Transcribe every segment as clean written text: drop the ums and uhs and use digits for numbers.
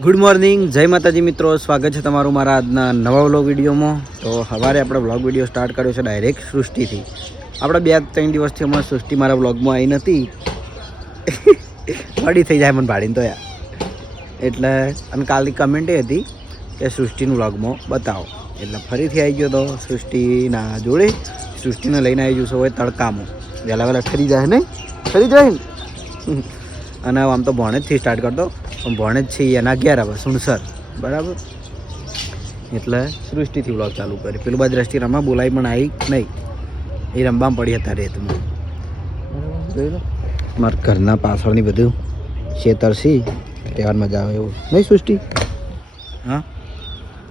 Good morning, જય માતાજી મિત્રો. સ્વાગત છે તમારું મારા આજના નવા વ્લોગ વિડીયોમાં. તો સવારે આપણે વ્લોગ વિડીયો સ્ટાર્ટ કર્યો છે ડાયરેક્ટ સૃષ્ટિથી. આપણે 2-3 દિવસથી હમણાં સૃષ્ટિ મારા વ્લોગમાં આવી નથી. વડી થઈ જાય મને ભાડીને તો યાર. એટલે અને કાલની કમેન્ટ એ હતી કે સૃષ્ટિનું વ્લોગમાં બતાવો, એટલે ફરીથી આવી ગયો તો સૃષ્ટિના જોડે. સૃષ્ટિને લઈને આવી જશે હોય તડકામાં, વહેલા વહેલા ઠરી જાય ને, ઠરી જાય ને. અને આમ તો ભણેજથી સ્ટાર્ટ કરતો, પણ ભણેજ છે એના 11 હવે સુણસર, બરાબર. એટલે સૃષ્ટિથી વ્લોગ ચાલુ કરી. પેલું બાદ દ્રષ્ટિ રમવા બોલાવી પણ આવી નહીં, એ રમવામાં પડી હતા રેતમાં. મારા ઘરના પાછળની બધું ખેતર છે, તહેવાર મજા આવે એવું નહીં સૃષ્ટિ? હા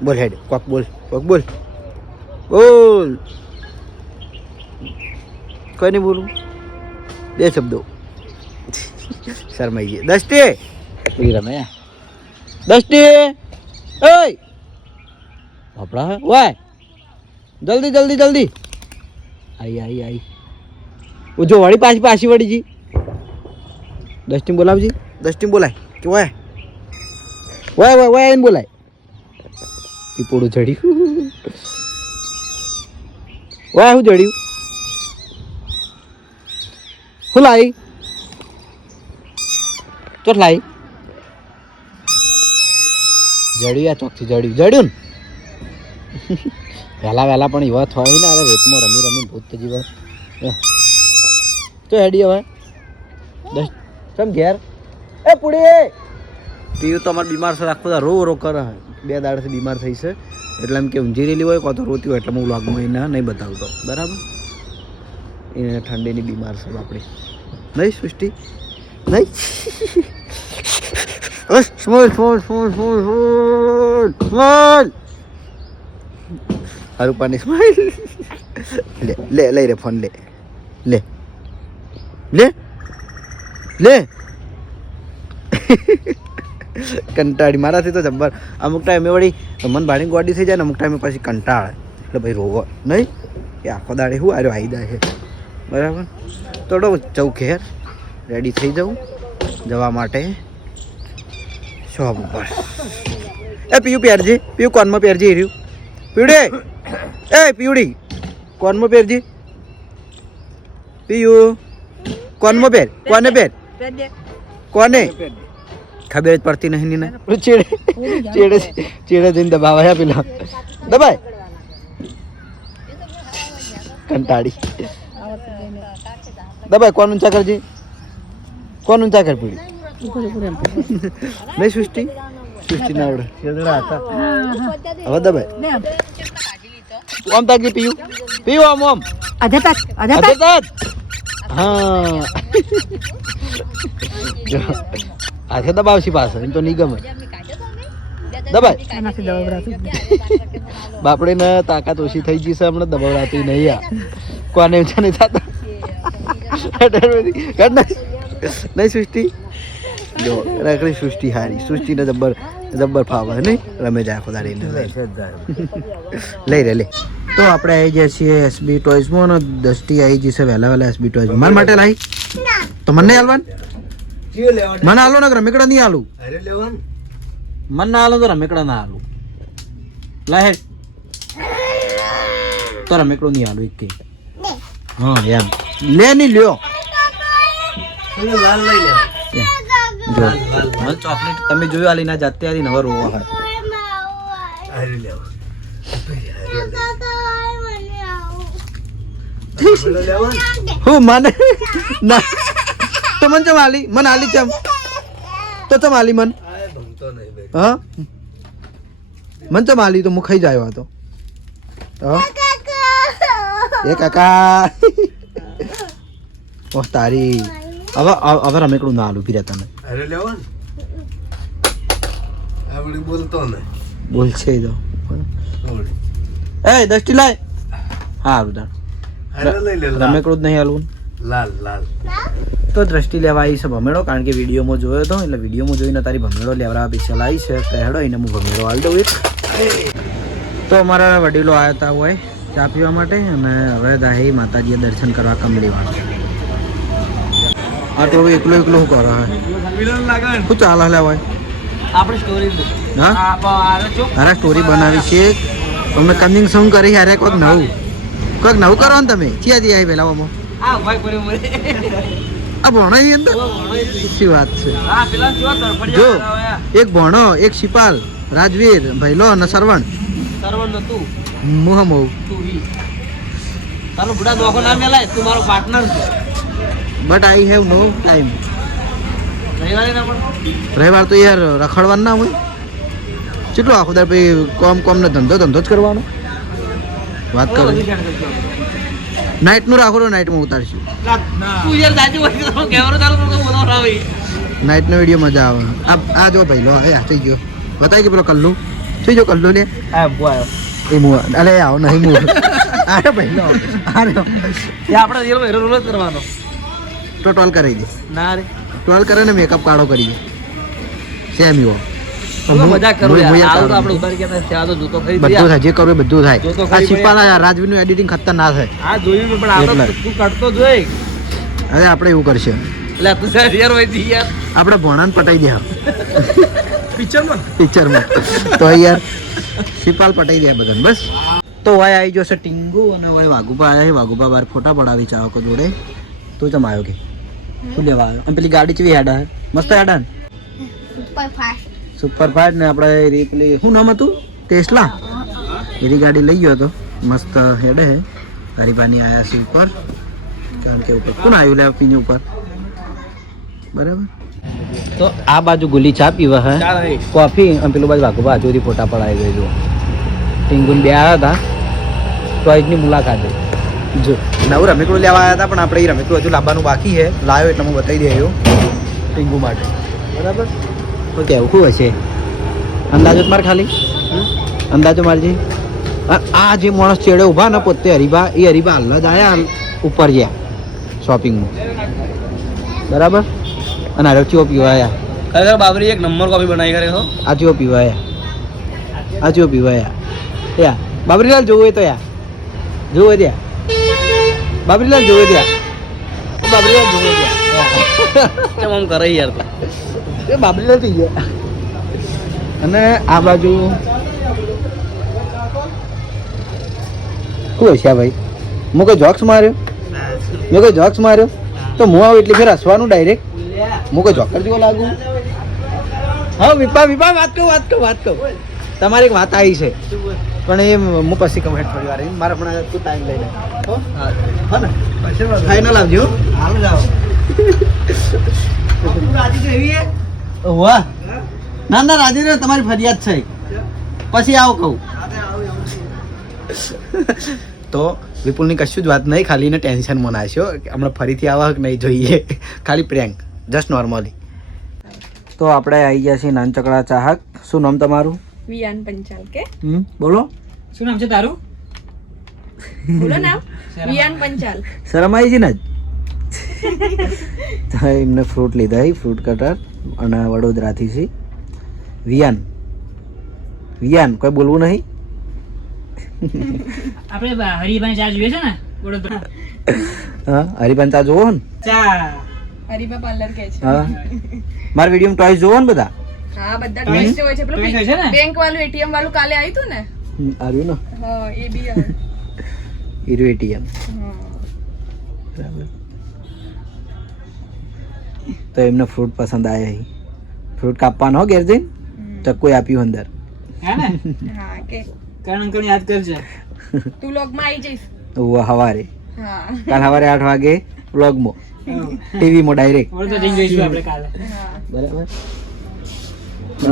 બોલ હેડ, કોક બોલ, કોક બોલ, બોલ. કોઈ નહીં બોલું, 2 શબ્દો. શરમાઈ ગઈ. દસ્તી રમે દસ્તી, ઓય બાપડા, વાય જલ્દી જલ્દી જલ્દી આઈ. જો વળી પાછી વળી જી. દસ્તી બોલાવજી, દસ્તી બોલાય કે વાય એને બોલાય. પીપોડું ચડ્યું, વાય શું ચડ્યું? શું લાવી? ચોટ લાવી? જડ્યું આ ચોકથી જડ્યું ને. વહેલા પણ એવા થાય ને, અરે રેતમાં રમી ભૂત જીવા તો હેડી હવે કેમ ઘેર. એ પુડી પીયું તો અમારે બીમાર છે, આખો રો કરે. 2 દાડાથી બીમાર થઈ છે, એટલે એમ કે ઊંઝી રહેલી હોય કાં તો રોતી હોય, એટલે હું વ્લોગમાં એને નહીં બતાવતો, બરાબર. એને ઠંડીની બીમાર છે આપણી, નહીં સૃષ્ટિ? નહીં સ્માઈલ હારું પાણી સ્માઈલ. લે લઈ રે ફોન, લે લે લે લે. કંટાળી મારાથી તો જબ્બર. અમુક ટાઈમે વળી મન ભાડી ગોડી થઈ જાય ને, અમુક ટાઈમે પછી કંટાળે, એટલે ભાઈ રોવો નહીં એ આખો દાડે શું આર્યો આવી જાય છે, બરાબર. થોડો ચૌક ઘેર રેડી થઈ જાઉં જવા માટે શોપ ઉપર. એ પીયું પહેરજી, પીયું કોનમાં પહેરજી. રહ્યું પીવડે, એ પીવડી કોનમાં પહેરજી. પીયું કોનમાં પહેર, કોને પહેર, કોને ખબર જ પડતી નહીં ને. ચેડે જઈને દબાવાયા પેલા દબાય. કંટાળી દબાય. કોણ ઊંચા કરજી, કોણ ઊંચા કર પીડી. નહીં સૃષ્ટિ ના આવડે હતા. હવે દબાય આમ તાકી. પીયું આમ હા હાથે દબાવશી પાસે, એમ તો નહીં ગમે. દબાય બાપડે ને તાકાત ઓછી થઈ જશે હમણાં, દબાવડાતું નહીં. યાર કોને ઊંચા નહીં થતા. નહીં સૃષ્ટિ જો રાખડી. સૃષ્ટિ હારી, સૃષ્ટિને જબ્બર ફાવે નહીં, રમે જાય આખો દાડી લઈ રે લે. તો આપણે આવી જાય છીએ એસબી ટોયઝમાં, અને દસ્તી આવી જશે વહેલા એસબી ટોયઝમાં. મારા માટે લાવી તો મને હાલવાન, મને હાલો ને રમેકડા નહીં હાલું. મન ના હાલો તો રમેકડા ના હાલું. લાહે તો રમેકડું નહીં હાલું એક. હા એમ લે નહીં લ્યો. ચોકલેટ તમે જોયું આલી ના જાતે આલી નવા રોવા હોય. હું મને ના તો મન ચમ આલી, મન આલી ચમ તો ચમ આલી મન. હા મન ચમ આલી તો હું ખાઈ જાય હતો. એ કાકા ઓહ તારી. હવે રમેકડું ના આલું પીરે તને. બોલ છે તો એ દસ્તી લાય. હા રમેકડું જ નહીં હાલવું. તો દ્રષ્ટિ લેવા આવી છે ભમેડો, કારણ કે વિડીયોમાં જોયો હતો, એટલે વિડીયોમાં જોઈને તારી ભમેડો લેવડાવવા સ્પેશિયલ આવી છે. હેડો એને હું ભમેડો હાલ દઉં એક. તો અમારા વડીલો આવ્યા હતા હોય ચા પીવા માટે, અને હવે દાહી માતાજીએ દર્શન કરવા કમલીવાળા. આ તો એકલો શું કરો? શું ચાલે લે ભાઈ? આપણે સ્ટોરી હા અરે સ્ટોરી બનાવી છે તમે કમિંગ સોંગ કરી યાર કોઈક નવું કરો ને તમે ક્યાં જઈ આવી પેલામાં આ ભાઈ કરે મને આ ભણો એવી અંદર શું વાત છે હા પેલા જો જો તરફડિયા એક ભણો એક શિપાલ રાજવીર ભૈલો અને સરવણ સરવણ નતું મુહમો તું ઈ તારો બુડા દોખો ના મેલાય તું મારો પાર્ટનર છે but I have no time રવિવારે ના પણ રવિવાર તો યાર રખડવાનું ના હોય કેટલો આખો દર પછી કોમ ને ધંધો જ કરવાનો વાત કરો નાઇટનું રાખો નાઇટમાં ઉતારશું તું યાર સાચું હોય તો કેમેરો ચાલુ કરો બોલાવો ભાઈ નાઇટનો વિડીયો મજા આવે આ જો ભાઈ લો આ થઈ ગયો બતાવી કે પેલો કલ્લુ થઈ ગયો કલ્લુ લે આ બોય એ મું અરે આવો નહીં મું અરે ભાઈ લો અરે એ આપણે રીલ માં રોલ જ કરવાનો તો ટોલ કરી દે ના રે ટોલ કરે ને મેકઅપ કાઢો કરીએ સેમ એવો મજા કરું યાર આવું તો આપણે ઉતારી ગયા ત્યાં તો જોતો ખરી બધું થાય જે કરવું એ બધું થાય આ શિપાલા રાજવીરનું એડિટિંગ ખતરનાક થાય આ જોયું પણ આપણે તું કરતો જોઈ અરે આપણે એવું કરશે એટલે તું યાર હોય દી યાર આપણે ભણાને પટાઈ દે પિક્ચરમાં તો યાર શિપાલ પટાઈ દે બધાને બસ તો વાય આવી જશે ટીંગુ અને વાય વાઘુબા આવ્યા વાઘુબા બાર ફોટા પડાવી ચાહકો જોડે તું ચમ આવ્યો કે શું લેવા આવ્યો અને પેલી ગાડી ચેવી હેડા મસ્ત હેડા ને સુપર ફાસ્ટ ને આપણે પેલી શું નામ હતું ટેસ્લા એની ગાડી લઈ ગયો હતો મસ્ત હેડે હે હરીબાની આયા છે ઉપર કારણ કે ઉપર કોણ આવ્યું લે પીને ઉપર બરાબર તો આ બાજુ ગુલી ચા પીવા હે કોફી અને પેલું બાજુ વાઘુબા હજુથી ફોટા પડાવી ગઈ જો ટીંગુન બે આવ્યા હતા ટોયજની મુલાકાતે જો નવું રમેકડું લેવા આવ્યા હતા પણ આપણે એ રમેકડું હજુ લાવવાનું બાકી છે લાવ્યો એટલે હું બતાવી દે ટીંગુ માટે બરાબર તો કેવું શું હશે અંદાજો મારે ખાલી અંદાજો મારજી આ જે માણસ ચેડે ઊભા ને પોતે હરીબા એ હરીબા હાલ જ આવ્યા ઉપર ગયા શોપિંગમાં બરાબર અને હારે ચીઓ પીવા આવ્યા ખરેખર બાબરી એક નંબર કોફી બનાવી કરે તો આ ચીઓ પીવા આવ્યા આ ચીઓ પીવા આવ્યા યા બાબરીલાલ જોવું હોય તો યા જોવું ત્યાં બાબરીલાલ જોવું ત્યાં બાબરીલાલ જોવું ત્યાં આમ કરે યાર તો એ બાબરીલાલ થઈ ગયા અને આ બાજુ શું હશે ભાઈ હું કોઈ જોક્સ માર્યો મેં કોઈ જોક્સ માર્યો તો હું આવું એટલે ફેર હસવાનું ડાયરેક્ટ હું કોઈ જોકર જેવો લાગુ હા વિપા વાત કહું તમારી એક વાત આવી છે પણ એ હું પછી કમેન્ટ કરી વાર મારે પણ તું ટાઈમ લઈને હા ને ફાઈનલ આવજો હાલ જાઓ રાજી તો એવી વાહ ના રાજી રે તમારી ફરિયાદ છે પછી આવો કહું તો વિપુલની કશું જ વાત નહીં ખાલી એને ટેન્શન મનાશો હમણાં ફરીથી આવા નહીં જોઈએ ખાલી પ્રેન્ક જસ્ટ નોર્મલી તો આપણે આવી ગયા છીએ નાનચકડા ચાહક શું નામ તમારું વિયાન પંચાલ કે બોલો શું નામ છે તારું બોલો નામ વિયાન પંચાલ શરમ આવી છે ને તો એમને ફ્રૂટ લીધા ફ્રૂટ કટર અને વડોદરાથી છે વિયાન કોઈ બોલવું નહીં આપણે હરિભાઈ ચા જોઈએ છે ને વડોદરા હા હરિભાઈ ચા જોવો ને ચા હરીબા પાર્લર કે છે હા મારા વિડીયો ટોયસ જોવો ને બધા હા બધા ટોયસ હોય છે પેલું બેંક વાળું એટીએમ વાળું કાલે આવ્યું હતું ને આવ્યું ને હા એ બી હીરો એટીએમ બરાબર તો એમને ફ્રૂટ પસંદ આવ્યા ફ્રૂટ કાપવાનો ઘેર જઈને ચક્કુ આપ્યું અંદર હે ને હા કે કરણ અંકલ યાદ કરજે તું લોગ માં આવી જઈશ સવારે હા કાલ સવારે 8 વાગે વ્લોગમાં ટીવીમાં ડાયરેક્ટ ઓર તો જઈ જઈશું આપણે કાલે હા બરાબર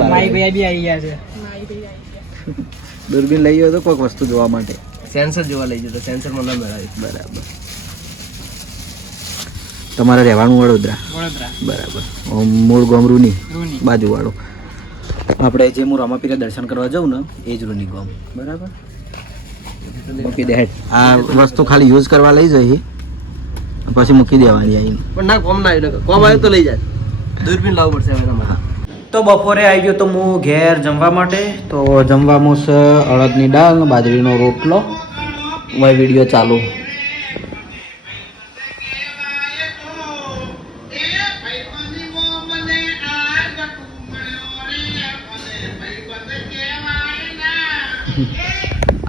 માઈ ભાઈ બી આવી ગયા છે માઈ ભાઈ આવી ગયા દૂરબીન લઈ ગયો તો કોઈક વસ્તુ જોવા માટે સેન્સર જોવા લઈ જતો સેન્સર માં ના મેળાવી બરાબર તમારે રહેવાનું વડોદરા વડોદરા બરાબર મૂળ ગામ રૂની રૂની બાજુવાળું આપણે જે હું રામાપીરે દર્શન કરવા જાઉં ને એ જ રૂની ગામ બરાબર મૂકી દે આ વસ્તુ ખાલી યુઝ કરવા લઈ જઈએ પછી મૂકી દેવાની આવીને પણ ના કોમ ના આવ્યું કોમ આવ્યું તો લઈ જાય દૂરબીન લાવવું પડશે હવે તમારે તો બપોરે આવી ગયો તો હું ઘેર જમવા માટે તો જમવામાં છે અડદની દાળ બાજરીનો રોટલો વય વિડીયો ચાલુ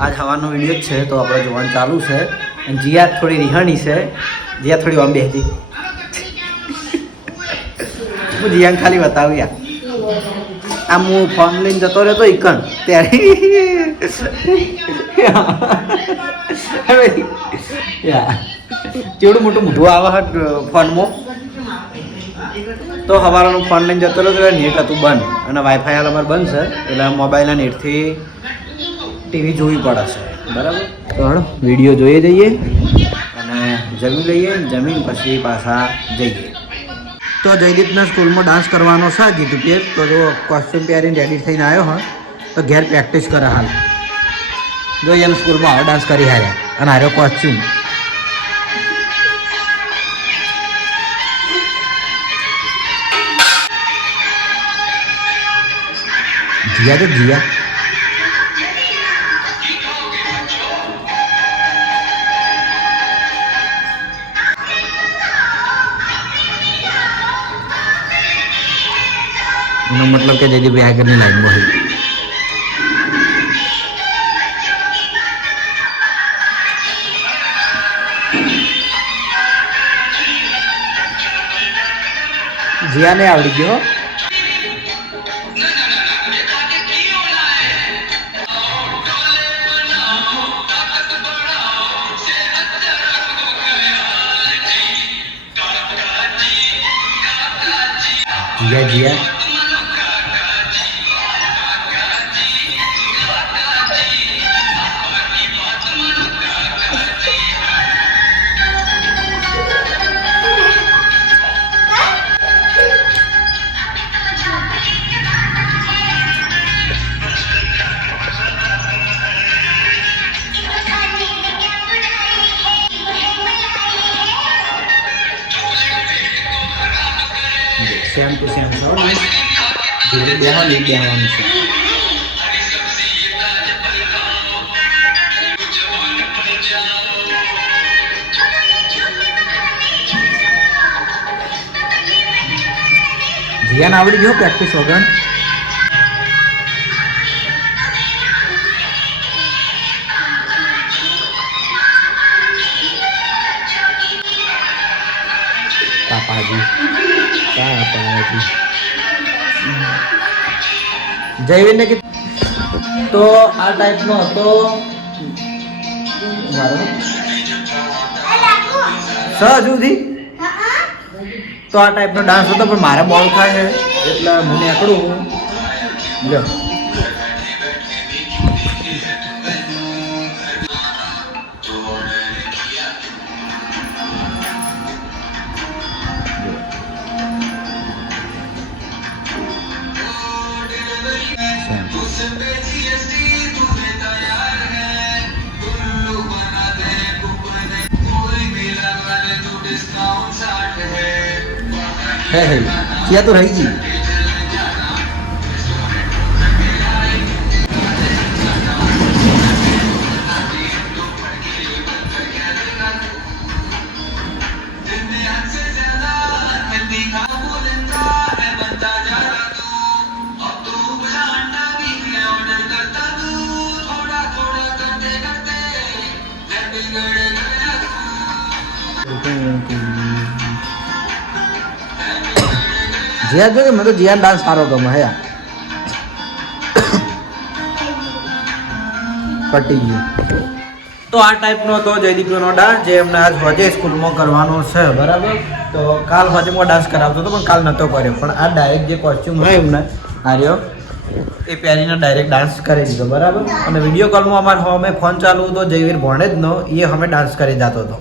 આજ હવાનો વિડીયો જ છે તો આપણે જોવાનું ચાલુ છે. અને જીયા થોડી રિહાણી છે. જીયા થોડી આમ બેસતી. હું જીયાને ખાલી બતાવું યાર. આમ હું ફોન લઈને જતો રહેતો ઇકન ત્યારે કેવડું મોટું મોઢું આવે ફોનમાં. તો સવારનો ફોન લઈને જતો રહ્યો એટલે નેટ હતું બંધ અને વાઈફાઈ હાલ અમારે બંધ છે એટલે મોબાઈલના નેટથી ટીવી જોવી પડે છે. બરાબર તો હળો વિડીયો જોઈએ જઈએ અને જમી લઈએ. જમીન પછી પાછા જઈએ. તો જયદીપના સ્કૂલમાં ડાન્સ કરવાનો છે કીધું કે તો જો કોસ્ટ્યુમ પહેરીને રેડી થઈને આવ્યો હોય તો ઘેર પ્રેક્ટિસ કરે હાલ. જો એને સ્કૂલમાં આવો ડાન્સ કરી હાર્યા અને હાર્યો કોસ્ટ્યુમ. જીયા તો જીયા એનો મતલબ કે જયદીપભાઈ આગળની લાઈનમાં હોય. જીયાને આવડી ગયો. Jiya Jiya same to same છે. બેહવાનું છે. જીયાને આવડી ગયો પ્રેક્ટિસ વગર. પાપાજી જયવીરને કીધું તો આ ટાઈપનો હતો સુધી તો આ ટાઈપનો ડાન્સ હતો પણ મારે બોલ થાય છે એટલે હું નીકળું. જો है किया तो रही जी. जिया जो मैं तो जिया डांस सारो गम है पटी गયું. તો આ ટાઈપનો હતો જયદીપનો ડાન્સ જે એમને આજ હોજે સ્કૂલમાં કરવાનો છે. બરાબર તો કાલ હોજેમાં ડાન્સ કરાવતો હતો પણ કાલ નહોતો કર્યો. પણ આ ડાયરેક્ટ જે કોસ્ટ્યુમ હોય એમને આર્યો એ પહેરીને ડાયરેક્ટ ડાન્સ કરી દીધો. બરાબર અને વિડીયો કોલમાં અમારે અમે ફોન ચાલુ હતો જયવીર ભણેજનો એ અમે ડાન્સ કરી જતો હતો.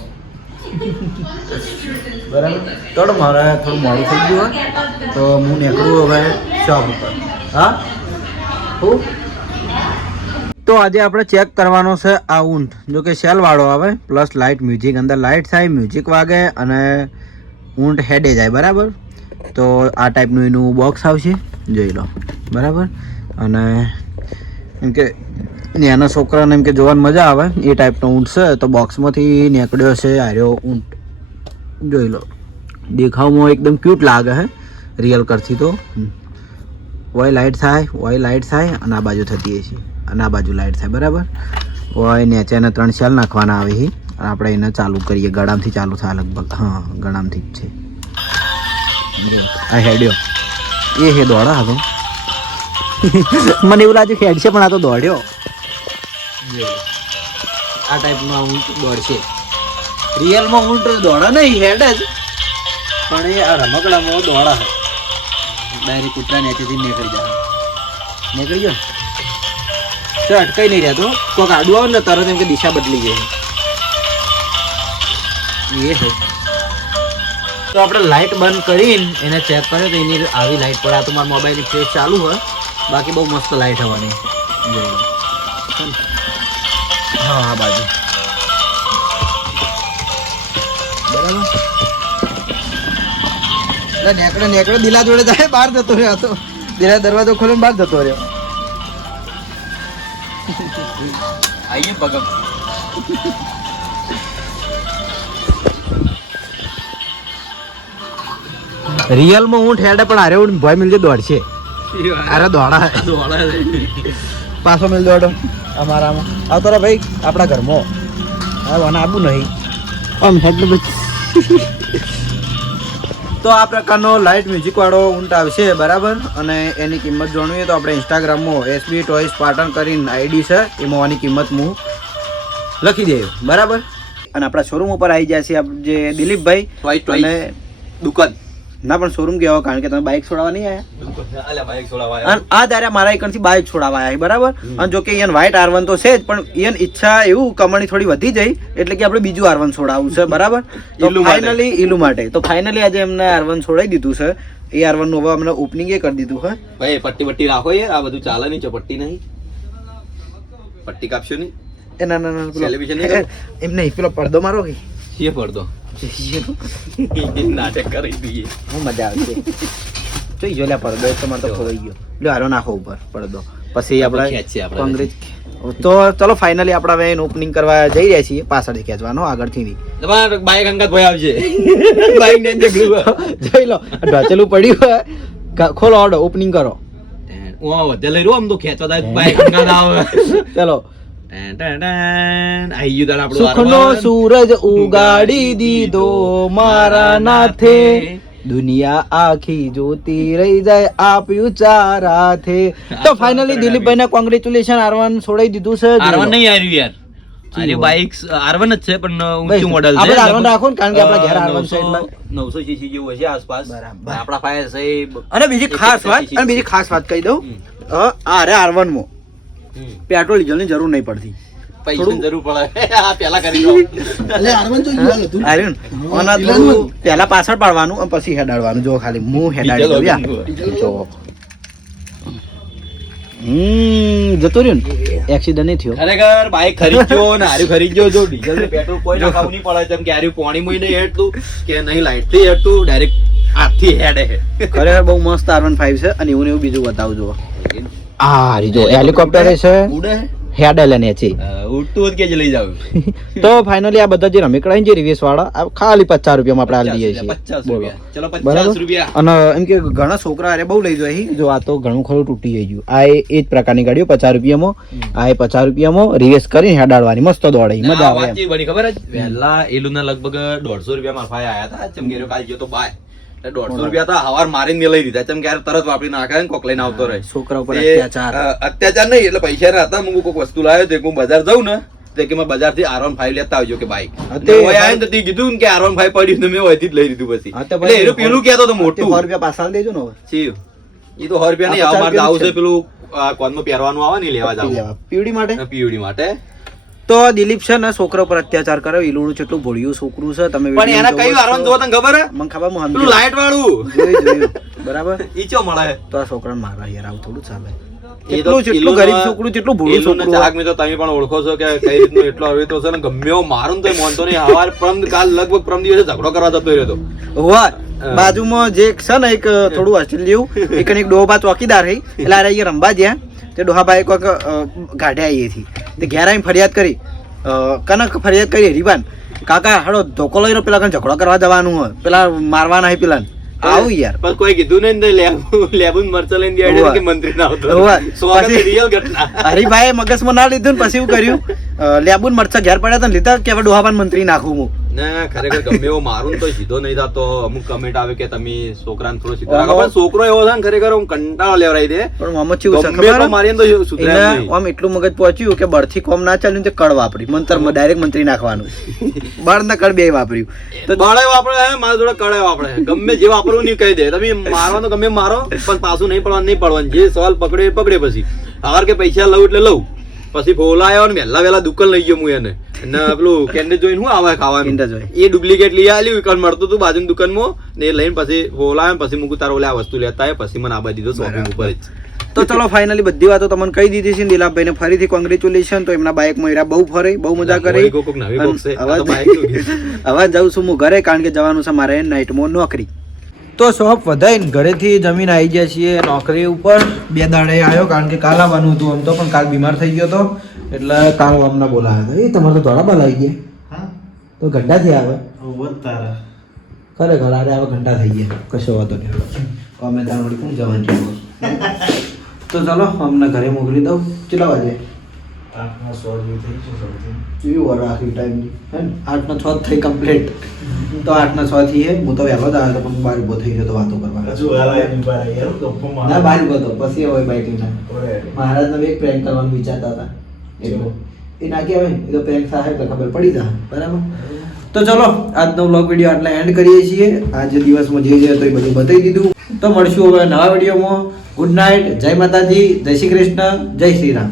બરાબર થોડું મારે થોડું મોડું થઈ ગયું હોય તો હું નીકળું હવે શોપ ઉપર. હા હું તો આજે આપણે ચેક કરવાનો છે આ ઊંટ. જો કે સેલવાળો આવે પ્લસ લાઇટ મ્યુઝિક અંદર લાઇટ થાય મ્યુઝિક વાગે અને ઊંટ હેડે જાય. બરાબર તો આ ટાઈપનું એનું બોક્સ આવશે જોઈ લો. બરાબર અને એમ કે નાના છોકરાને એમ કે જોવાની મજા આવે એ ટાઈપનો ઊંટ છે. તો બોક્સમાંથી નીકળ્યો છે આર્યો ઊંટ જોઈ લો. દેખાવમાં એકદમ ક્યુટ લાગે હે રિયલ કરથી. તો વય લાઇટ થાય અને આ બાજુ થતી હશે અને આ બાજુ લાઇટ થાય બરાબર. હોય નીચે એને 3 સેલ નાખવાના આવે છે અને આપણે એને ચાલુ કરીએ. ગળામથી ચાલુ થાય લગભગ. હા, ગળામથી જ છે. આ હેડ્યો એ હે દોડા હતો. મને એવું લાગ્યું હેડ છે પણ આ તો દોડ્યો. આ ટાઈપમાં ઊંટ દોડશે. રિયલમાં ઊંટ દોડા નહીં, હેડ જ, પણ એ આ રમકડામાં દોડા છે. ડાયરેક્ટ કૂતરા નીચેથી નીકળી જાય. નીકળી ગયો તો અટકાઈ નહીં રહેતો. કોઈક આડું આવે ને તરત એમ કે દિશા બદલી જાય. એ છે. તો આપણે લાઇટ બંધ કરીને એને ચેક કર્યો તો એની આવી લાઇટ પડે. આ તો મારા મોબાઈલની ફ્લેશ ચાલુ હોય, બાકી બહુ મસ્ત લાઇટ હવાની. હા, આ બાજુ બરાબર. નેકડે દિલા જોડે જાય, બહાર જતો રહ્યો તો. દિલા દરવાજો ખોલીને બહાર જતો રહ્યો. આઈએ ભગમ. રિયલમાં ઊંટ હેડે પણ હારે ઊંટ ભય મિલજે દોડશે. અરે દોડા પાછો મિલ દોડો અમારામાં. આવતો રે ભાઈ આપણા ઘરમાં. હા, અને આવું નહીં આમ હેડ. તો આ પ્રકારનો લાઇટ મ્યુઝિક વાળો ઊંટ આવશે બરાબર. અને એની કિંમત જાણવીએ તો આપણે ઇન્સ્ટાગ્રામમાં SB ટોયસ પાટણ કરીને આઈડી છે, એમાં આની કિંમત હું લખી દઈએ બરાબર. અને આપણા શોરૂમ ઉપર આવી જાય છે જે દિલીપભાઈ અને દુકાન ના પણ શોરૂમ કહેવાય, કારણ કે તમે બાઇક છોડાવવા નહીં આવ્યા. અને આ દારે મારા એકણથી બાઇક છોડાવવા આવ્યા બરાબર. અને જો કે ઈયન વ્હાઇટ R1 તો છે જ, પણ ઈયન ઈચ્છા એવું કમાણી થોડી વધી જાય એટલે કે આપણે બીજું R1 છોડાવવું છે બરાબર. તો ફાઇનલી ઈલુ માટે તો ફાઇનલી આજે એમને R1 છોડાવી દીધું છે. એ R1 નું હવે અમને ઓપનિંગ એ કરી દીધું છે. ભાઈ પટ્ટી રાખો યાર, આ બધું ચાલે નહીં. પટ્ટી નહીં, પટ્ટી કાપશો નહીં. એ ના ના ના એમ નહીં, પેલો પડદો મારો કે શી પડદો નાટક કરી દઈએ. હું મજા આવશે. જોઈ જો લે પડદો એક તમારે તો ખોવાઈ ગયો. લે હારો નાખો ઉપર પડદો, પછી આપણે કોંગ્રેસ. તો ચલો ફાઇનલી આપણે હવે એનું ઓપનિંગ કરવા જઈ રહ્યા છીએ. પાછળથી ખેંચવાનો, આગળથી નહીં. તમારે બાઈક અંગત ભાઈ આવશે. બાઈક ને જોઈ લો ઢોચેલું પડ્યું હોય. ખોલો ઓર્ડર, ઓપનિંગ કરો. હું વધે લઈ રહ્યો આમ તો ખેંચવા બાઈક અંગત આવે. ચલો. આપણું સુખનો સૂરજ ઉગાડી દીધો મારા નાથે, દુનિયા આખી જોતી રહી જાય આપ્યું ચારાથે. તો ફાઇનલી દિલીપભાઈ ના કોંગ્રેચ્યુલેશન. R1 છોડાઈ દીધું છે. R1 નહીં આવ્યું યાર, આરી બાઇક R1 જ છે પણ ઊંચું મોડલ છે. આપણે R1 રાખો ને, કારણ કે આપણા ઘેર R1 છે એટલે 900 cc જેવું હશે આસપાસ. બરાબર. આપણા ફાયર છે. અને બીજી ખાસ વાત કહી દઉં, અરે R1 માં પેટ્રોલ ડીઝલ ની જરૂર નહીં પડતી. પૈસાની જરૂર પડે. આ પેલા કરી દો. પેલા પાછળ પાડવાનું અને પછી હેડાડવાનું. જો ખાલી હું હેડાડી દઉં. જતો રહ્યો ને, એક્સિડન્ટ નહીં થયો. ખરેખર બાઈક ખરીદ્યો ને હાર્યું ખરીદ્યો. જો ડીઝલ ને પેટ્રોલ કોઈ નાખાવું નહીં પડે, જેમ કે હાર્યું પાણી માં નહીં હેડતું કે નહીં લાઈટ થી હેડતું, ડાયરેક્ટ હાથથી હેડે. ખરેખર બહુ મસ્ત R15 છે. અને એવું ને એવું બીજું બતાવજો. આ જો હેલિકોપ્ટર છે, ઉડે હેડે લઈને છે ઉડતું જ કે જ લઈ જાવ. તો ફાઇનલી આ બધા જે રમેકડા છે રિવ્યુસ વાળા, ખાલી 50 રૂપિયામાં આપણે આલી દઈએ છીએ. 50 રૂપિયા. ચલો 50 રૂપિયા. અને એમ કે ઘણા છોકરા અરે બહુ લઈ જાય. જો આ તો ઘણું ખરું તૂટી ગયું. આ એ જ પ્રકારની ગાડીઓ 50 રૂપિયામાં. આ 50 રૂપિયામાં રિવેસ કરીને હેડાડવાની, મસ્ત દોડે, મજા આવે. બની ખબર જ પહેલા એલુના લગભગ 150 રૂપિયા મારફાય આયા હતા. ચમકેરો કાલ ગયો તો બાય 150 રૂપિયા હતા. હવાર મારીને લઈ દીધા. ચમ ક્યારે તરત વાપરી નાખે ને કોક લઈને આવતો રહે. છોકરા ઉપર અત્યાચાર નહીં એટલે પૈસા ના હતા. હું કોઈક વસ્તુ લાવ્યો તો હું બજાર જાઉં ને તો કે બજાર થી R15 લેતા આવજો કે બાઈક. કીધું કે R15 પડ્યું મેં વહીથી જ લઈ લીધું. પછી પેલું કહેતો તો મોટું 100 રૂપિયા પાછા દેજો ને. એ તો 100 રૂપિયા નહીં, આવું છે પેલું કોનમાં પહેરવાનું આવે ને લેવા જાવ પીવડી માટે. તો દિલીપ છે ને છોકરા પર અત્યાચાર કર્યો. ઈલુડું કેટલું ભોળિયું છોકરું છે. તમે પણ એના કયું R1 જોવો તને ખબર હે? મને ખબર, હું પેલું લાઈટ વાળું જોયું બરાબર. ઈ ચો મળે. તો આ છોકરાને મારવા યાર આવું થોડું ચાલે. એટલું ગરીબ છોકરું, એટલું ભોળું છોકરું. તમે પણ ઓળખો છો કે કઈ રીતનું એટલો હવે તો છે ને. ગમે એવો મારું તો મોનતો નહીં. હવાર કાલ લગભગ પરમ દિવસે ઝઘડો કરવા જતો રહ્યો હતો. બાજુમાં જે છે ને એક થોડું હોસ્ટેલ જેવું, એક ડોહા ચોકીદાર હઈ એટલે આ અહીંયા રમવા ગયા. તે ડોહાભાઈ કોઈક ગાઢ્યા અહીંથી તે ઘેર આવીને ફરિયાદ કરી. કનક ફરિયાદ કરી હરીબાન, કાકા હાડો ધોકો લઈને પેલા ઝઘડો કરવા જવાનું હોય, પેલા મારવાના હોય પેલા. આવું યાર પણ કોઈ કીધું નહીં ને લેબુ મરચા લઈને બેઠા કે મંત્રી ના આવતો રિયલ ઘટના. હરીભાઈ મગજમાં ના લીધું ને પછી એવું કર્યું લેબુ મરચા ઘેર પડ્યા હતા લીધા કે હવે ડોહાબાન મંત્રી નાખું હું. ના ખરેખર ગમે એવો મારું ને તો સીધો નહીં થતો. અમુક કમેન્ટ આવે કે તમે છોકરાને થોડો સીધો રાખો, પણ છોકરો એવો છે ને ખરેખર હું કંટાળો લેવરાઈ દે. પણ મામા ચેવું છે ગમે ખબર એટલો મારીએ ને તો સુધરે નહીં. આમ એટલું મગજ પહોંચ્યું કે બળથી કોમ ના ચાલ્યું તે કળ વાપરી મંતરમાં ડાયરેક્ટ મંત્રી નાખવાનું. બળ ના કળ બે વાપર્યું. તો બળે વાપરે મારા જોડે કળે વાપરે, ગમે જે વાપરવું નહીં કહી દે. તમે મારવાનું ગમે મારો, પણ પાછું નહીં પડવાનું. જે સવાલ પકડે એ પકડે. પછી અગર કે પૈસા લઉં એટલે લઉં. પછી ફોલાયો ને વહેલા દુકાન લઈ ગયો હું એને. અને પેલું કેન્ડેજ જોઈને શું આવે ખાવાનું, એ ડુપ્લિકેટ લઈ આવ્યું. કારણ મળતું હતું બાજુની દુકાનમાં ને એ લઈને પછી ફોલાયો ને પછી મૂકું તારો ઓલે આ વસ્તુ લેતા પછી મને આપી દીધો શોપિંગ ઉપર જ. તો ચલો ફાઇનલી બધી વાતો તમને કહી દીધી છે. દિલાપભાઈને ફરીથી કોંગ્રેચ્યુલેશન. તો એમના બાઇકમાં એરા બહુ ફરે, બહુ મજા કરી. હવે જાઉં છું હું ઘરે, કારણ કે જવાનું છે મારે નાઇટમાં નોકરી. તો શોપ વધાઈને ઘરેથી જમીન આવી ગયા છીએ નોકરી ઉપર. 2 દાડે આવ્યો કારણ કે કાલ આવવાનું હતું આમ તો, પણ કાલ બીમાર થઈ ગયો હતો એટલે કાલ અમને બોલાવ્યા હતા. એ તમારે તો ધોળા બાલ આવી ગયા તો ઘંટાથી આવે ખરેખર. અરે હવે ઘંટા થઈ ગયા, કશો વાતો નહીં. અમે ત્યાં વળી કોણ જવાનું છે. તો ચાલો અમને ઘરે મોકલી દઉં. કેટલા વાગે? 8:06 આખી ટાઈમની હે ને 8:06 થઈ કમ્પ્લીટ. તો 8:06 થી હે. હું તો વહેલો જ આવ્યો હતો પણ બહાર ઉભો થઈ ગયો તો વાતો કરવા. ના બહાર ઉભો હતો પછી હવે બાઈક લઈને મહારાજને એક પ્રેન્ક કરવાનું વિચારતા હતા એટલે એ ના કહેવાય, એ તો પ્રેન્ક થાય એટલે ખબર પડી જાય. બરાબર. તો ચલો આજનો વ્લોગ વિડીયો આટલા એન્ડ કરીએ છીએ. આજે દિવસમાં જે જે હતો એ બધું બતાવી દીધું. તો મળશું હવે નવા વિડીયોમાં. ગુડ નાઇટ, જય માતાજી, જય શ્રી કૃષ્ણ, જય શ્રી રામ.